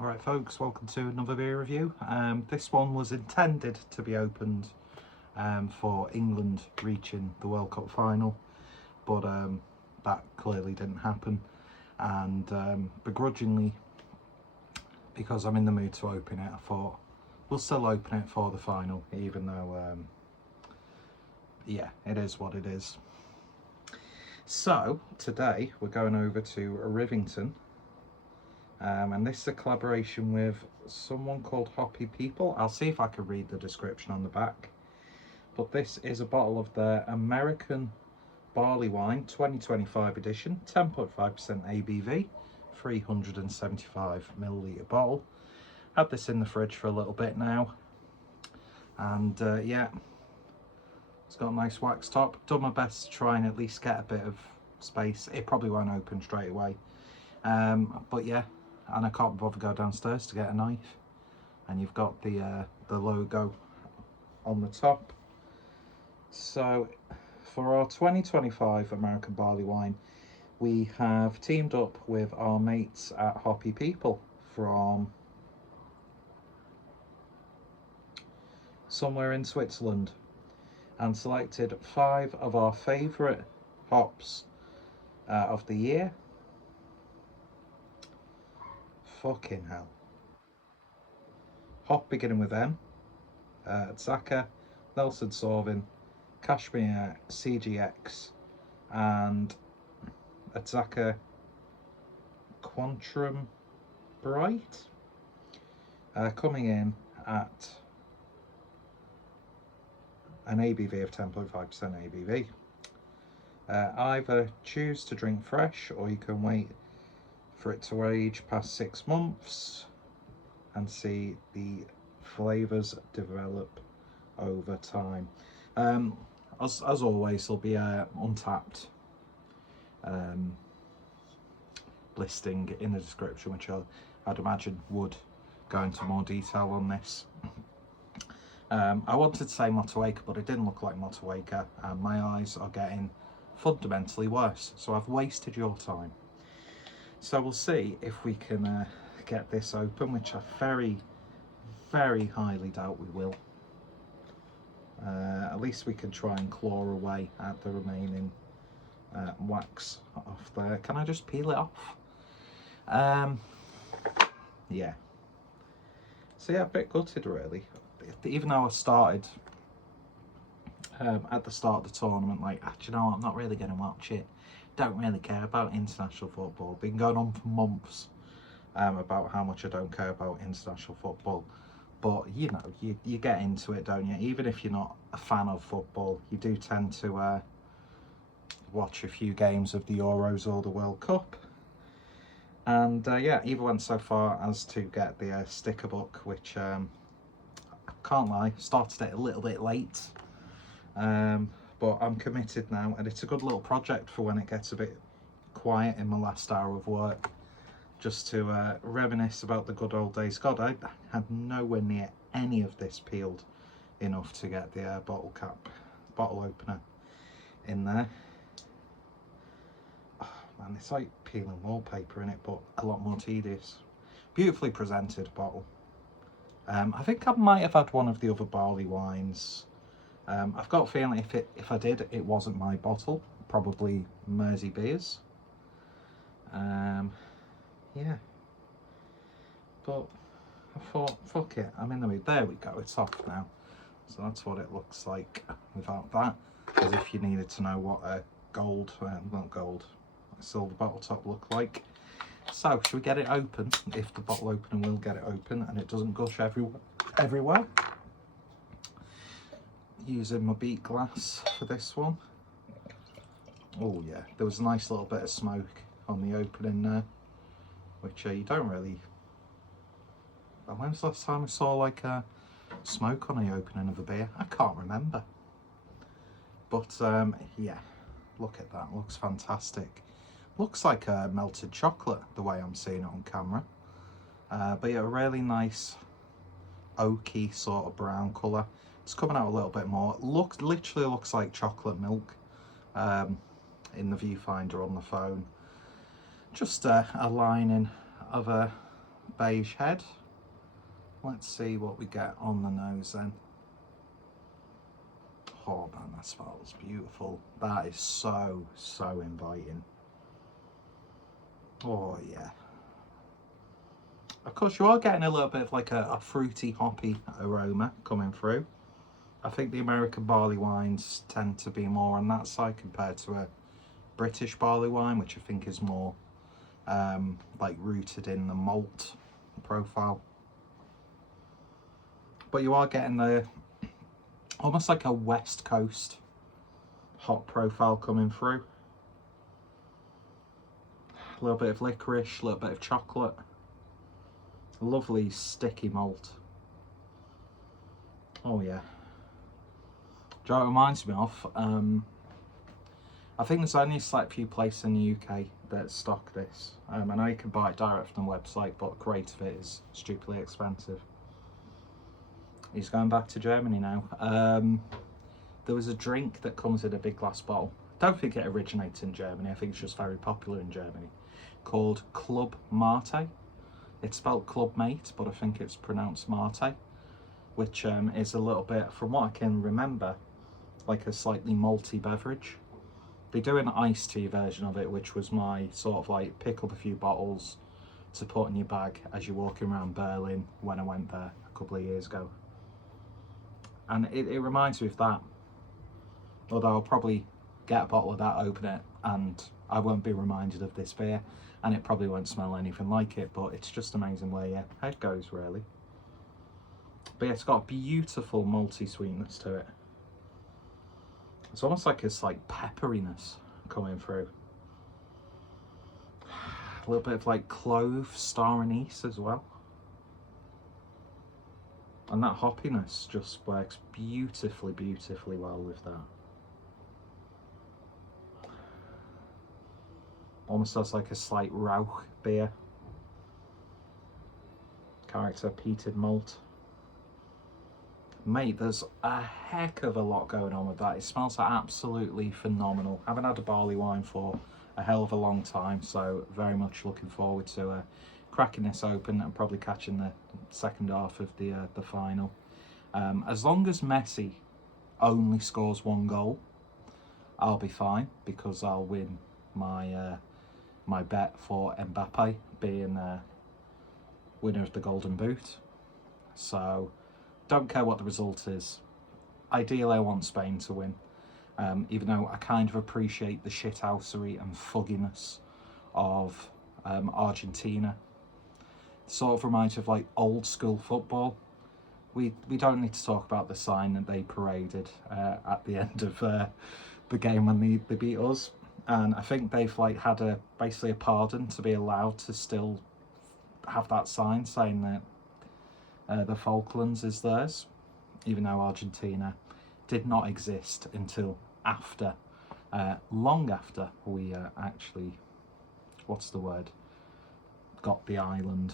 Alright folks, welcome to another beer review. This one was intended to be opened for England reaching the World Cup final, but that clearly didn't happen, and begrudgingly, because I'm in the mood to open it, I thought we'll still open it for the final, even though yeah, it is what it is. So today we're going over to Rivington, and this is a collaboration with someone called Hoppy people. I'll see if I can read the description on the back. But this is a bottle of their American Barley wine 2025 edition, 10.5% ABV, 375ml bottle. Had this in the fridge for a little bit now, and yeah, it's got a nice wax top. Done my best to try and at least get a bit of space. It probably won't open straight away, but yeah, and I can't bother go downstairs to get a knife. And you've got the logo on the top. So for our 2025 American Barley wine, we have teamed up with our mates at Hoppy People from somewhere in Switzerland, and selected 5 of our favourite hops of the year. Fucking hell. Hop beginning with M, Zaka, Nelson Sauvin, Kashmir CGX, and Zaka Quantrum Bright, coming in at an ABV of 10.5% ABV. Either choose to drink fresh, or you can wait for it to age past 6 months and see the flavours develop over time. As always, there'll be a Untappd listing in the description, which I'd imagine would go into more detail on this. I wanted to say Motueka, but it didn't look like Motueka, and my eyes are getting fundamentally worse, so I've wasted your time. So we'll see if we can get this open, which I very, very highly doubt we will. At least we can try and claw away at the remaining wax off there. Can I just peel it off? Yeah. So yeah, a bit gutted really. Even though I started at the start of the tournament, like, do you know what, I'm not really going to watch it. Don't really care about international football. Been going on for months about how much I don't care about international football. But you know, you get into it, don't you? Even if you're not a fan of football, you do tend to watch a few games of the Euros or the World Cup. And yeah, even went so far as to get the sticker book, which I can't lie, started it a little bit late. But I'm committed now, and it's a good little project for when it gets a bit quiet in my last hour of work, just to reminisce about the good old days. God, I had nowhere near any of this peeled enough to get the bottle opener in there. Oh, man, it's like peeling wallpaper in it, but a lot more tedious. Beautifully presented bottle. I think I might have had one of the other barley wines. I've got a feeling if I did, it wasn't my bottle, probably Mersey Beers. Yeah, but I thought, fuck it, I'm in the mood. There we go, it's off now. So that's what it looks like without that, as if you needed to know what a silver bottle top look like. So, should we get it open? If the bottle opener will get it open and it doesn't gush everywhere. Using my beat glass for this one. Oh yeah, there was a nice little bit of smoke on the opening there, which you don't really... When's the last time I saw like smoke on the opening of a beer? I can't remember. But yeah, look at that, looks fantastic. Looks like a melted chocolate the way I'm seeing it on camera. But yeah, a really nice oaky sort of brown colour. It's coming out a little bit more. Literally looks like chocolate milk in the viewfinder on the phone. Just a lining of a beige head. Let's see what we get on the nose then. Oh man, that smells beautiful. That is so inviting. Oh yeah. Of course, you are getting a little bit of like a fruity, hoppy aroma coming through. I think the American barley wines tend to be more on that side compared to a British barley wine, which I think is more like rooted in the malt profile. But you are getting the almost like a West Coast hop profile coming through. A little bit of licorice, a little bit of chocolate. Lovely sticky malt. Oh yeah. Do you know what it reminds me of? I think there's only a select few places in the UK that stock this. I know you can buy it direct from the website, but a crate of it is stupidly expensive. He's going back to Germany now. There was a drink that comes in a big glass bottle. I don't think it originates in Germany. I think it's just very popular in Germany. Called Club Mate. It's spelled Club Mate, but I think it's pronounced Mate, which is a little bit, from what I can remember, like a slightly malty beverage. They do an iced tea version of it, which was my sort of like pick up a few bottles to put in your bag as you're walking around Berlin when I went there a couple of years ago. And it reminds me of that. Although I'll probably get a bottle of that, open it, and I won't be reminded of this beer, and it probably won't smell anything like it, but it's just amazing where your head goes, really. But yeah, it's got a beautiful malty sweetness to it. It's almost like it's like pepperiness coming through. A little bit of like clove, star anise as well. And that hoppiness just works beautifully well with that. Almost has like a slight Rauch beer. Character peated malt. Mate, there's a heck of a lot going on with that. It smells absolutely phenomenal. I haven't had a barley wine for a hell of a long time, so very much looking forward to cracking this open and probably catching the second half of the final. As long as Messi only scores 1 goal, I'll be fine, because I'll win my my bet for Mbappe being winner of the Golden Boot. So don't care what the result is. Ideally, I want Spain to win, even though I kind of appreciate the shithousery and fugginess of Argentina. It sort of reminds me of like old school football. We don't need to talk about the sign that they paraded at the end of the game when they beat us. And I think they've like had basically a pardon to be allowed to still have that sign saying that the Falklands is theirs, even though Argentina did not exist until after, long after we actually, what's the word, got the island.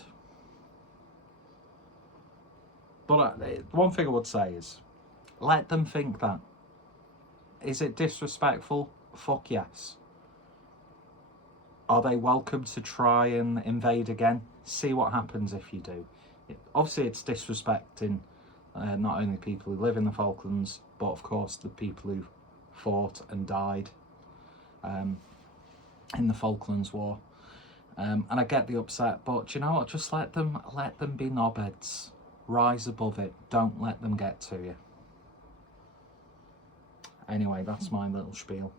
But one thing I would say is, let them think that. Is it disrespectful? Fuck yes. Are they welcome to try and invade again? See what happens if you do. Obviously, it's disrespecting not only people who live in the Falklands, but of course the people who fought and died in the Falklands War. And I get the upset, but do you know what? Just let them be knobheads. Rise above it. Don't let them get to you. Anyway, that's my little spiel.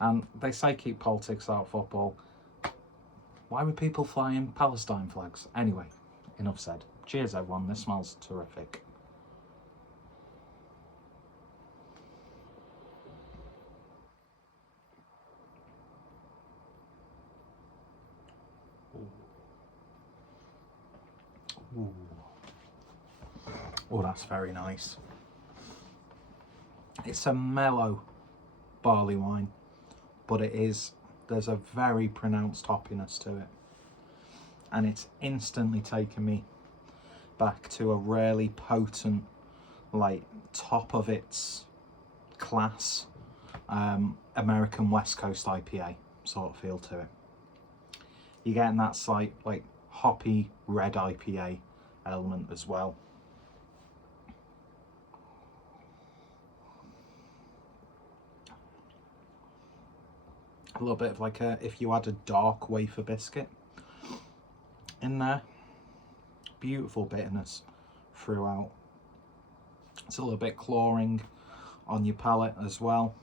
And they say keep politics out of football. Why were people flying Palestine flags? Anyway, enough said. Cheers everyone, this smells terrific. Ooh. Oh, that's very nice. It's a mellow barley wine, but there's a very pronounced hoppiness to it, and it's instantly taken me back to a really potent, like top of its class American West Coast IPA sort of feel to it. You're getting that slight like hoppy red IPA element as well. A little bit of like if you had a dark wafer biscuit in there. Beautiful bitterness throughout. It's a little bit clawing on your palate as well.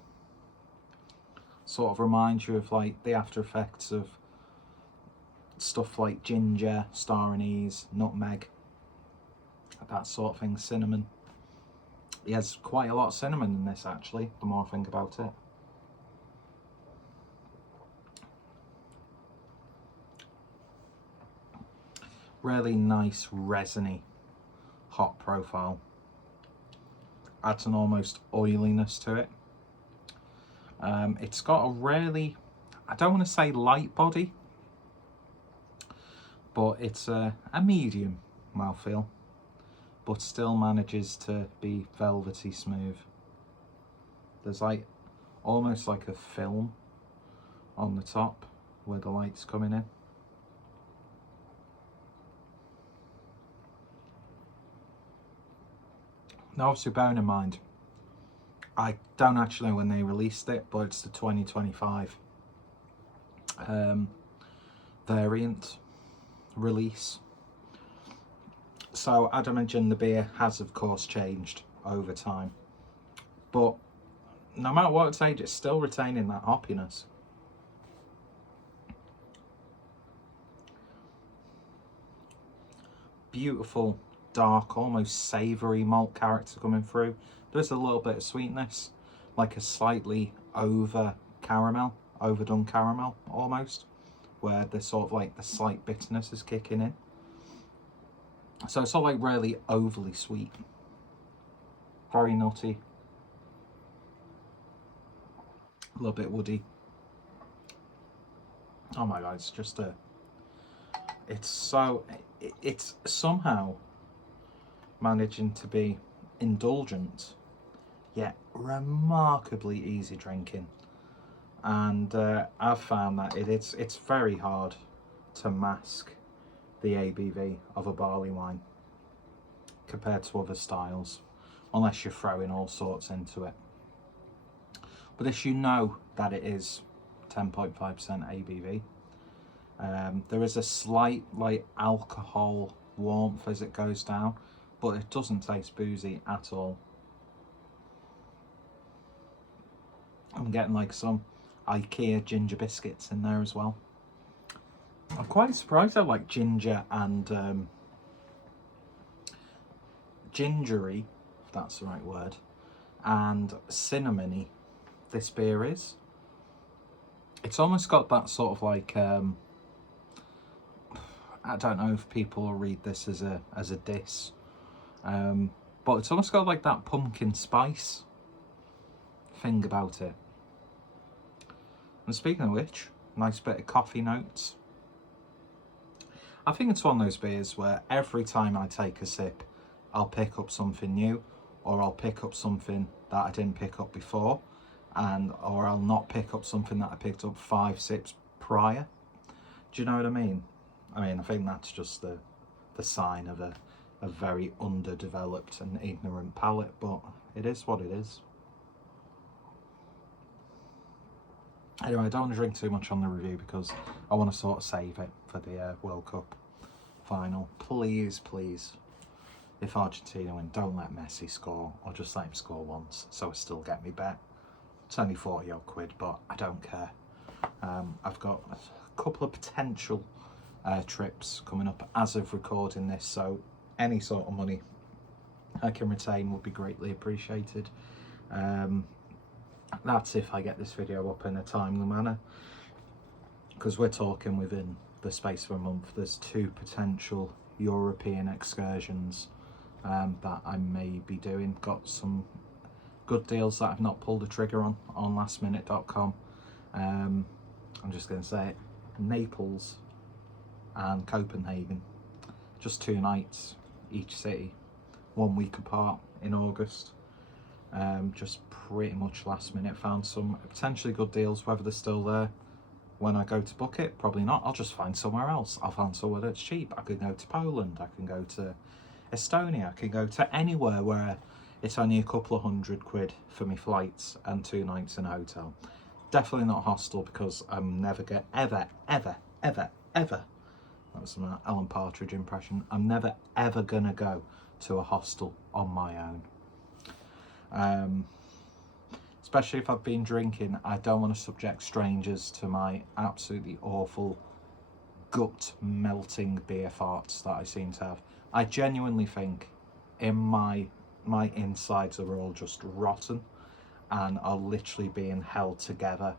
Sort of reminds you of like the after effects of stuff like ginger, star anise, nutmeg, that sort of thing, cinnamon. He has quite a lot of cinnamon in this actually, the more I think about it. Really nice resiny hop profile. Adds an almost oiliness to it. It's got a really, I don't want to say light body, but it's a medium mouthfeel, but still manages to be velvety smooth. There's like almost like a film on the top where the light's coming in. Now obviously bearing in mind, I don't actually know when they released it, but it's the 2025 variant release. So I'd imagine the beer has of course changed over time, but no matter what it's aged, it's still retaining that hoppiness. Beautiful, dark, almost savoury malt character coming through. There's a little bit of sweetness, like a slightly overdone caramel almost, where the sort of like the slight bitterness is kicking in. So it's not like really overly sweet. Very nutty. A little bit woody. Oh my god, it's just it's somehow managing to be indulgent yet remarkably easy drinking, and I've found that it's very hard to mask the ABV of a barley wine compared to other styles, unless you're throwing all sorts into it. But this, you know that it is 10.5% ABV. There is a slight like alcohol warmth as it goes down, but it doesn't taste boozy at all. I'm getting like some IKEA ginger biscuits in there as well. I'm quite surprised how like ginger and gingery, if that's the right word, and cinnamony this beer is. It's almost got that sort of like I don't know if people will read this as a diss, but it's almost got like that pumpkin spice thing about it. And speaking of which, nice bit of coffee notes. I think it's one of those beers where every time I take a sip, I'll pick up something new, or I'll pick up something that I didn't pick up before, or I'll not pick up something that I picked up 5 sips prior. Do you know what I mean? I think that's just the sign of a very underdeveloped and ignorant palate, but it is what it is. Anyway, I don't want to drink too much on the review because I want to sort of save it for the World Cup final. Please, please, if Argentina win, don't let Messi score, or just let him score once so I still get me bet. It's only 40 odd quid, but I don't care. I've got a couple of potential trips coming up as of recording this, so any sort of money I can retain would be greatly appreciated. That's if I get this video up in a timely manner, because we're talking within the space of a month. There's 2 potential European excursions that I may be doing. Got some good deals that I've not pulled the trigger on lastminute.com. I'm just going to say it, Naples and Copenhagen, just 2 nights each city, 1 week apart in August. Just pretty much last minute, found some potentially good deals. Whether they're still there, when I go to book it, probably not. I'll just find somewhere else. I'll find somewhere that's cheap. I could go to Poland, I can go to Estonia, I can go to anywhere where it's only a couple of £100 for me flights and 2 nights in a hotel. Definitely not hostel, because I'm never going ever, that was my Alan Partridge impression. I'm never ever gonna go to a hostel on my own. Especially if I've been drinking, I don't want to subject strangers to my absolutely awful, gut-melting beer farts that I seem to have. I genuinely think in my insides are all just rotten and are literally being held together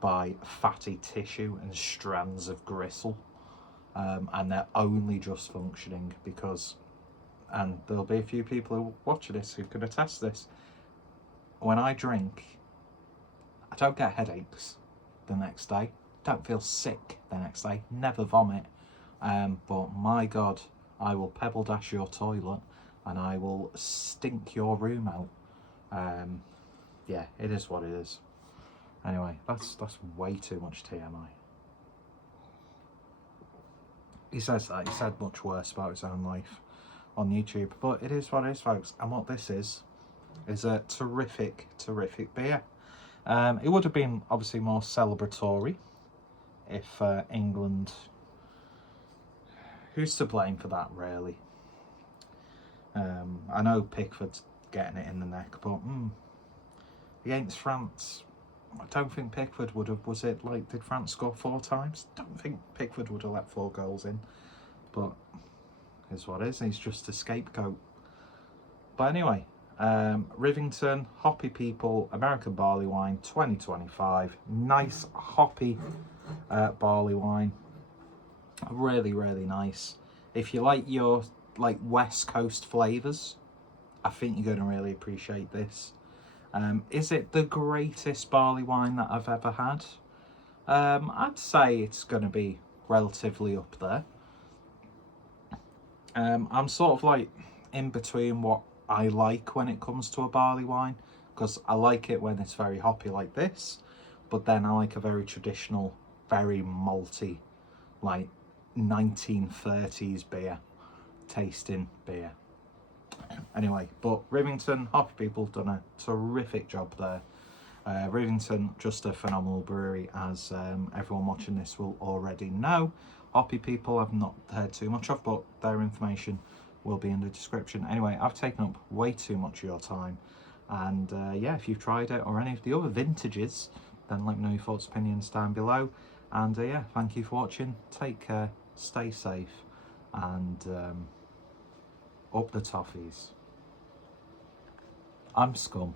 by fatty tissue and strands of gristle. And they're only just functioning because, and there'll be a few people who watch this who can attest this, when I drink, I don't get headaches the next day, don't feel sick the next day, never vomit, but my God, I will pebble dash your toilet and I will stink your room out. Yeah, it is what it is. Anyway, that's way too much TMI. He says that, he said much worse about his own life on YouTube, but it is what it is, folks. And what this is a terrific beer. It would have been obviously more celebratory if England, who's to blame for that really? I know Pickford's getting it in the neck, but against France, I don't think Pickford would have, was it like, did France score 4 times? Don't think Pickford would have let 4 goals in, but is what it is, he's just a scapegoat. But anyway, Rivington, Hoppy People, American Barley Wine, 2025, nice hoppy barley wine, really nice. If you like your West Coast flavours, I think you're going to really appreciate this. Is it the greatest barley wine that I've ever had? I'd say it's going to be relatively up there. I'm sort of like in between what I like when it comes to a barley wine, because I like it when it's very hoppy like this, but then I like a very traditional, very malty, like 1930s beer tasting beer. Anyway, but Rivington, Hoppy People done a terrific job there. Rivington, just a phenomenal brewery, as everyone watching this will already know. Hoppy People I've not heard too much of, but their information will be in the description. Anyway, I've taken up way too much of your time, and yeah, if you've tried it or any of the other vintages, then let me know your thoughts, opinions down below. And yeah, thank you for watching, take care, stay safe, and up the toffees. I'm scum.